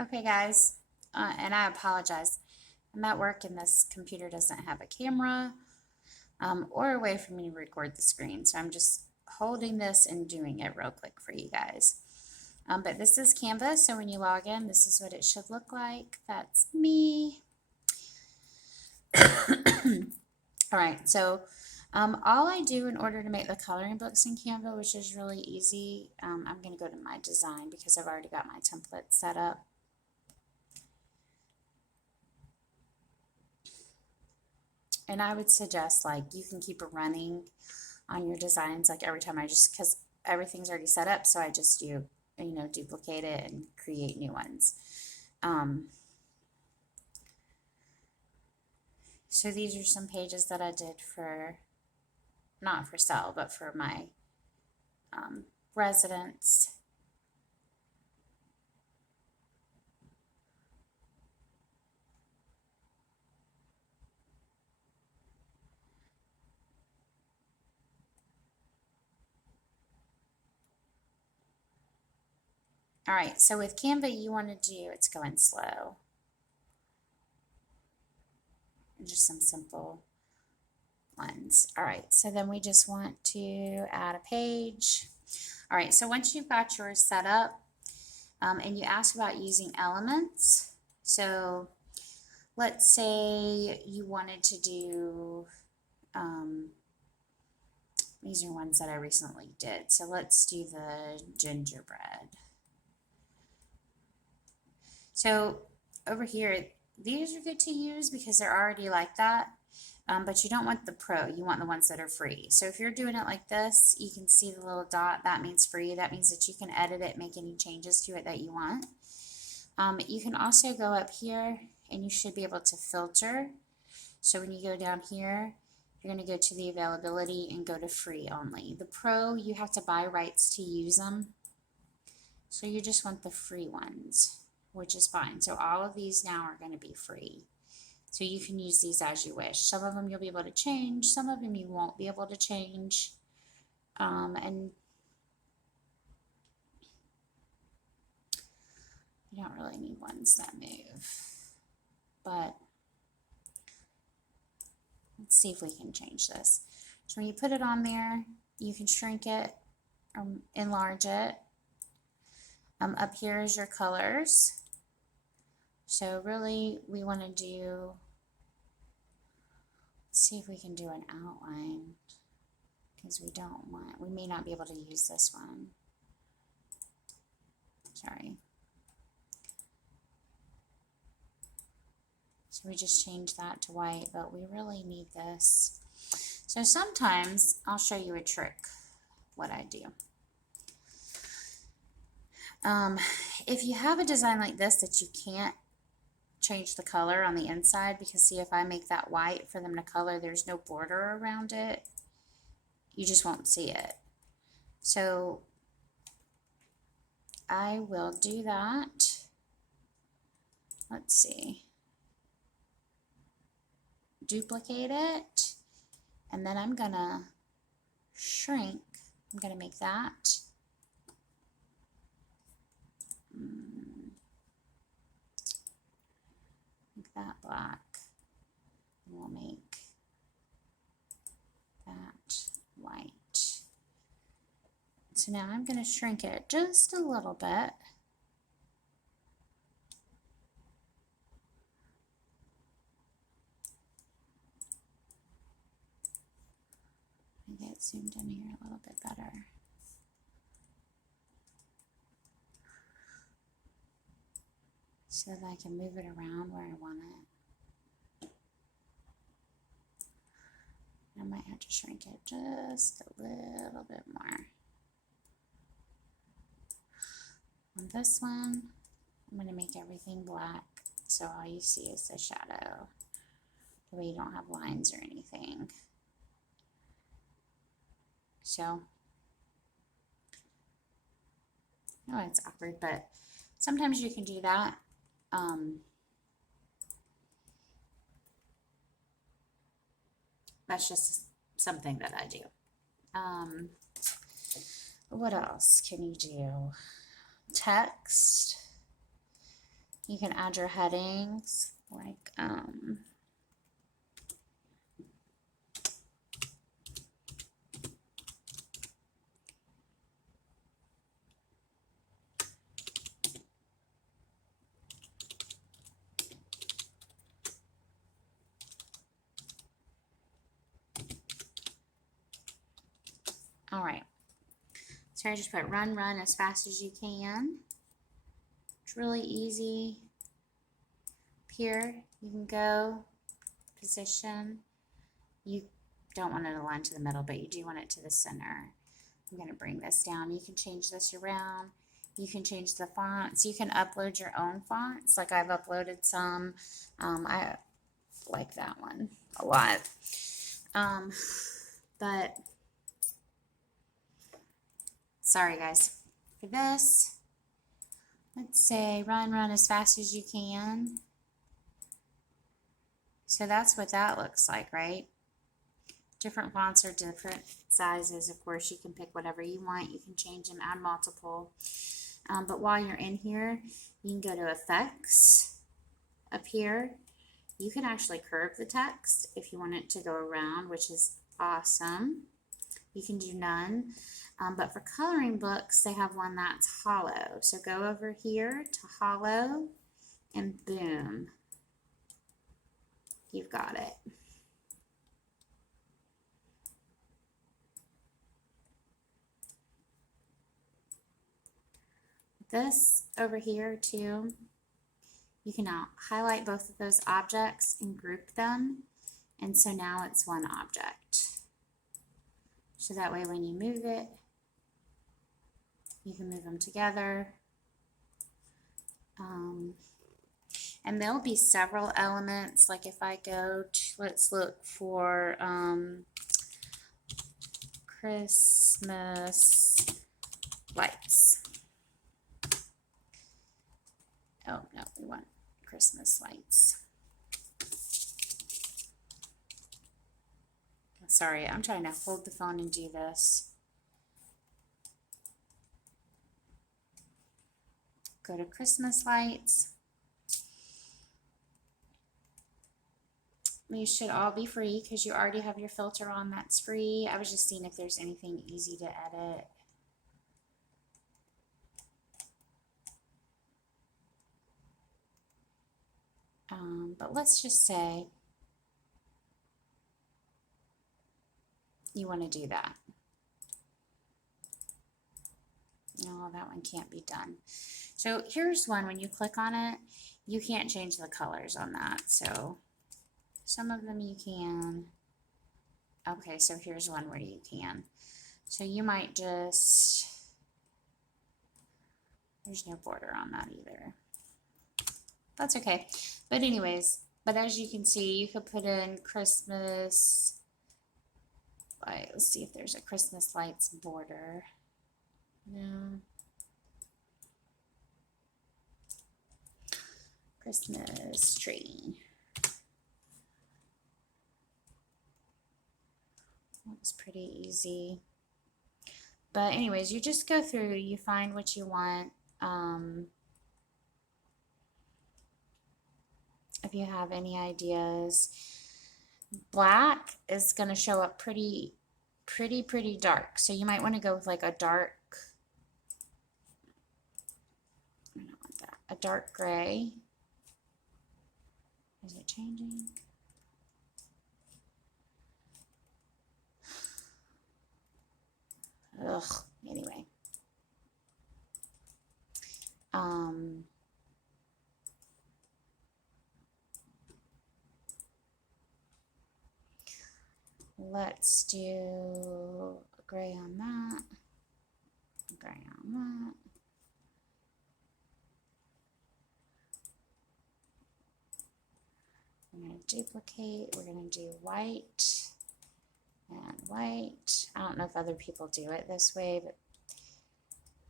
Okay, guys, and I apologize. I'm at work and this computer doesn't have a camera or a way for me to record the screen. So I'm just holding this and doing it real quick for you guys. But this is Canva, so when you log in, this is what it should look like. That's me. All right, so all I do in order to make the coloring books in Canva, which is really easy, I'm going to go to my design because I've already got my template set up. And I would suggest like you can keep it running on your designs like every time because everything's already set up, so I just do, duplicate it and create new ones. So these are some pages that I did for, not for sale, but for my residents. All right, so with Canva, you want to do, it's going slow. Just some simple ones. All right, so then we just want to add a page. All right, so once you've got yours set up, and you asked about using elements, so let's say you wanted to do, these are ones that I recently did, so let's do the gingerbread. So over here, these are good to use because they're already like that, but you don't want the pro, you want the ones that are free. So if you're doing it like this, you can see the little dot, that means free. That means that you can edit it, make any changes to it that you want. You can also go up here and you should be able to filter. So when you go down here, you're going to go to the availability and go to free only. The pro, you have to buy rights to use them. So you just want the free ones, which is fine. So all of these now are going to be free. So you can use these as you wish. Some of them you'll be able to change. Some of them you won't be able to change. And you don't really need ones that move. But let's see if we can change this. So when you put it on there, you can shrink it or enlarge it. Up here is your colors. So really we want to do, let's see if we can do an outline because we may not be able to use this one. Sorry. So we just change that to white, but we really need this. So sometimes I'll show you a trick, what I do. If you have a design like this that you can't change the color on the inside, because see, if I make that white for them to color, there's no border around it, you just won't see it. So I will do that. Let's see. Duplicate it, and then I'm gonna shrink. I'm gonna make that. Make that black. And we'll make that white. So now I'm gonna shrink it just a little bit. Get zoomed in here a little bit better. So that I can move it around where I want it. I might have to shrink it just a little bit more. On this one, I'm going to make everything black, so all you see is the shadow. The way you don't have lines or anything. So, oh, it's awkward, but sometimes you can do that. That's just something that I do. What else can you do? Text. You can add your headings like all right. So I just put run as fast as you can. It's really easy. Here you can go position. You don't want it aligned to the middle, but you do want it to the center. I'm going to bring this down. You can change this around. You can change the fonts. You can upload your own fonts. Like I've uploaded some. I like that one a lot. But sorry guys. For this, let's say run as fast as you can. So that's what that looks like, right? Different fonts are different sizes. Of course, you can pick whatever you want. You can change them, add multiple. But while you're in here, you can go to Effects. Up here, you can actually curve the text if you want it to go around, which is awesome. You can do none. But for coloring books, they have one that's hollow. So go over here to hollow, and boom, you've got it. This over here too, you can now highlight both of those objects and group them, and so now it's one object. So that way when you move it, you can move them together. And there'll be several elements, like if I go to, let's look for Christmas lights. Oh, no, we want Christmas lights. Sorry, I'm trying to hold the phone and do this. Go to Christmas lights. These should all be free because you already have your filter on. That's free. I was just seeing if there's anything easy to edit. But let's just say you want to do that. No, that one can't be done. So here's one, when you click on it, you can't change the colors on that. So some of them you can. Okay, so here's one where you can. So you might just, there's no border on that either. That's okay. But anyways, but as you can see, you could put in Christmas, let's see if there's a Christmas lights border. No. Christmas tree. That's pretty easy. But anyways, you just go through, you find what you want. If you have any ideas, black is going to show up pretty dark. So you might want to go with like a dark, I don't want that, a dark gray. Is it changing? Ugh, anyway. Let's do a gray on that, a gray on that. We're going to duplicate, we're going to do white and white. I don't know if other people do it this way, but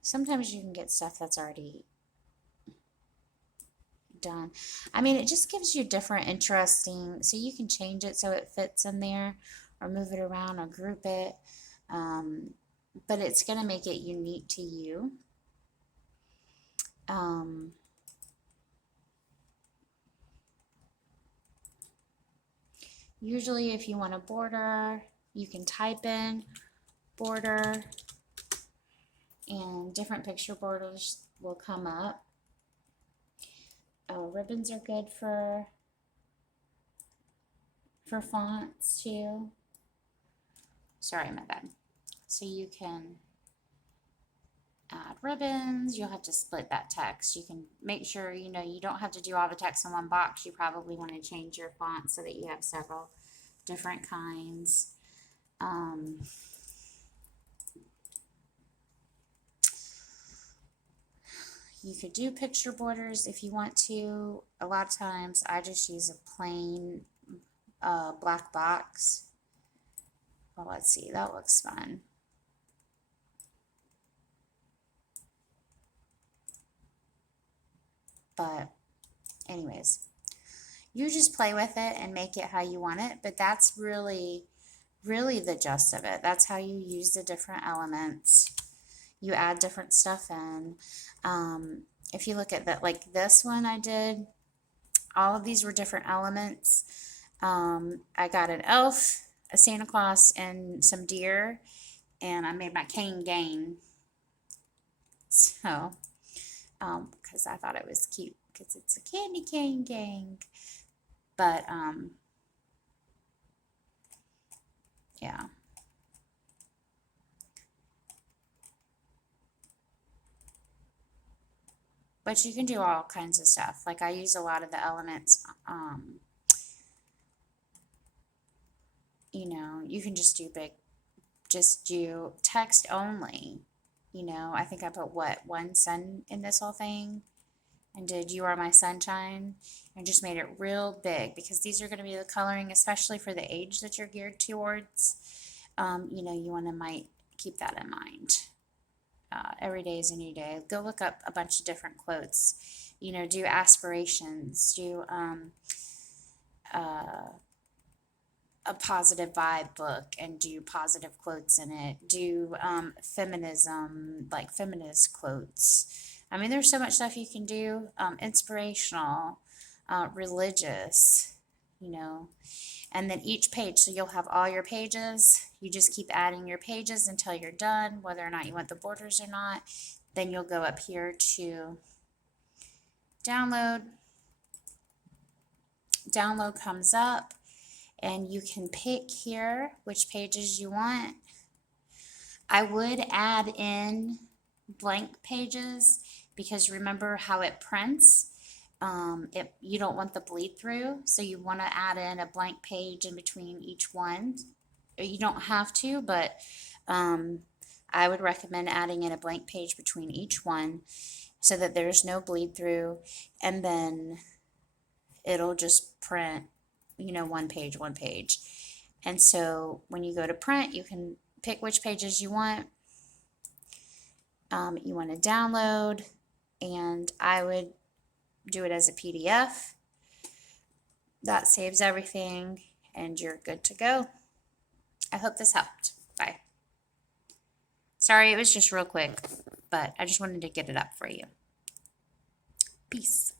sometimes you can get stuff that's already done. I mean, it just gives you different interesting, so you can change it so it fits in there, or move it around, or group it, but it's going to make it unique to you. Usually if you want a border, you can type in border and different picture borders will come up. Ribbons are good for fonts too. Sorry, my bad. So you can add ribbons. You'll have to split that text. You can make sure, you know, you don't have to do all the text in one box. You probably want to change your font so that you have several different kinds. You could do picture borders if you want to. A lot of times I just use a plain black box. Well, let's see, that looks fun. But anyways, you just play with it and make it how you want it, but that's really the gist of it. That's how you use the different elements. You add different stuff in. If you look at that, like this one I did, all of these were different elements. I got an elf, a Santa Claus, and some deer, and I made my cane gang. So, because I thought it was cute, because it's a candy cane gang. But, yeah. But you can do all kinds of stuff. Like I use a lot of the elements, you know, you can just do text only. You know, I think I put one sun in this whole thing and did You Are My Sunshine and just made it real big because these are going to be the coloring, especially for the age that you're geared towards. You know, you want to might keep that in mind. Every day is a new day. Go look up a bunch of different quotes. You know, do aspirations, do a positive vibe book and do positive quotes in it. Do feminism, like feminist quotes. I mean, there's so much stuff you can do. Inspirational, religious, you know. And then each page, so you'll have all your pages. You just keep adding your pages until you're done, whether or not you want the borders or not. Then you'll go up here to download. Download comes up and you can pick here which pages you want. I would add in blank pages because remember how it prints. You don't want the bleed through, so you want to add in a blank page in between each one. You don't have to, but I would recommend adding in a blank page between each one so that there's no bleed through, and then it'll just print, you know, one page. And so when you go to print, you can pick which pages you want. You want to download, and I would do it as a PDF. That saves everything and you're good to go. I hope this helped. Bye. Sorry, it was just real quick, but I just wanted to get it up for you. Peace.